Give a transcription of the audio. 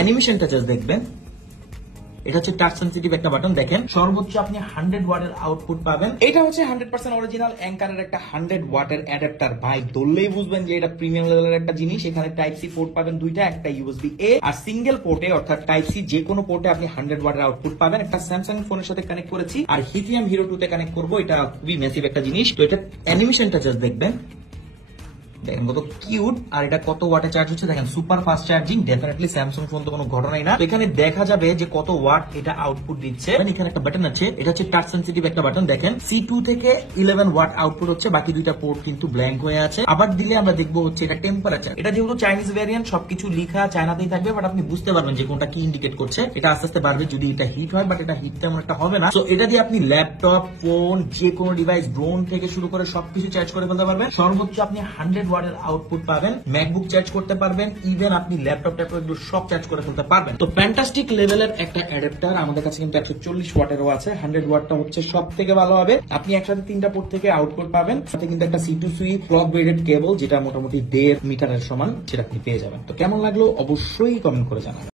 অ্যানিমেশনটা just দেখবেন। এটা হচ্ছে টাচ সেনসিটিভ একটা বাটন। দেখেন সর্বোচ্চ আপনি 100 ওয়াটের আউটপুট পাবেন। এটা হচ্ছে 100% অরিজিনাল অ্যাঙ্কারের একটা 100 ওয়াটের অ্যাডাপ্টার। ভাই ধরলেই বুঝবেন যে এটা প্রিমিয়াম লেভেলের একটা জিনিস। এখানে টাইপ সি পোর্ট পাবেন দুইটা, একটা ইউএসবি এ আর সিঙ্গেল পোর্টে অর্থাৎ টাইপ সি যে কোনো পোর্টে আপনি 100 ওয়াটের আউটপুট পাবেন। একটা স্যামসাং ফোনের সাথে কানেক্ট করেছি আর হিলিয়াম হিরো 2 তে কানেক্ট করবো। এটা খুবই ম্যাসিভ একটা জিনিস। তো এটা অ্যানিমেশনটা জাস্ট দেখবেন, দেখেন কত কিউট। আর এটা কত ওয়াটে চার্জ হচ্ছে দেখেন, super fast charging. Definitely Samsung phone তো কোনো ঘটনাই না। তো এখানে দেখা যাবে যে কত ওয়াট এটা আউটপুট দিচ্ছে। এখানে একটা বাটন আছে, এটা হচ্ছে টাচ সেনসিটিভ একটা বাটন। দেখেন C2 থেকে 11 ওয়াট আউটপুট হচ্ছে, বাকি দুইটা পোর্ট কিন্তু ব্ল্যাঙ্ক হয়ে আছে। আবার দিলে আমরা দেখবো হচ্ছে এটা টেম্পারেচার। এটা যেহেতু চাইনিজ ভ্যারিয়েন্ট, সবকিছু লিখা চায়নাতেই থাকবে, বাট আপনি বুঝতে পারবেন যে কোনটা কি ইন্ডিকেট করছে। এটা আস্তে আস্তে বাড়বে যদি এটা হিট হয়, বাট এটা হিট তেমন একটা হবে না। তো এটা দিয়ে আপনি ল্যাপটপ, ফোন, যে কোনো ডিভাইস, ড্রোন থেকে শুরু করে সবকিছু চার্জ করে ফেলতে পারবেন। সর্বোচ্চ আপনি 100 ওয়াটের আউটপুট পাবেন। ম্যাকবুক চার্জ করতে পারবেন, ইভেন আপনি ল্যাপটপ এগুলো সব চার্জ করে ফেলতে পারবেন। তো ফ্যান্টাস্টিক লেভেলের একটা অ্যাডাপ্টার। আমাদের কাছে কিন্তু 140 ওয়াটেরও আছে। 100 ওয়াটটা হচ্ছে সব থেকে ভালো হবে। আপনি একসাথে 3টা পোর্ট থেকে আউটপুট পাবেন। সাথে কিন্তু একটা C2C ক্লক গ্রেডেড কেবল, যেটা মোটামুটি 1.5 মিটারের সমান, সেটা আপনি পেয়ে যাবেন। তো কেমন লাগলো অবশ্যই কমেন্ট করে জানাবেন।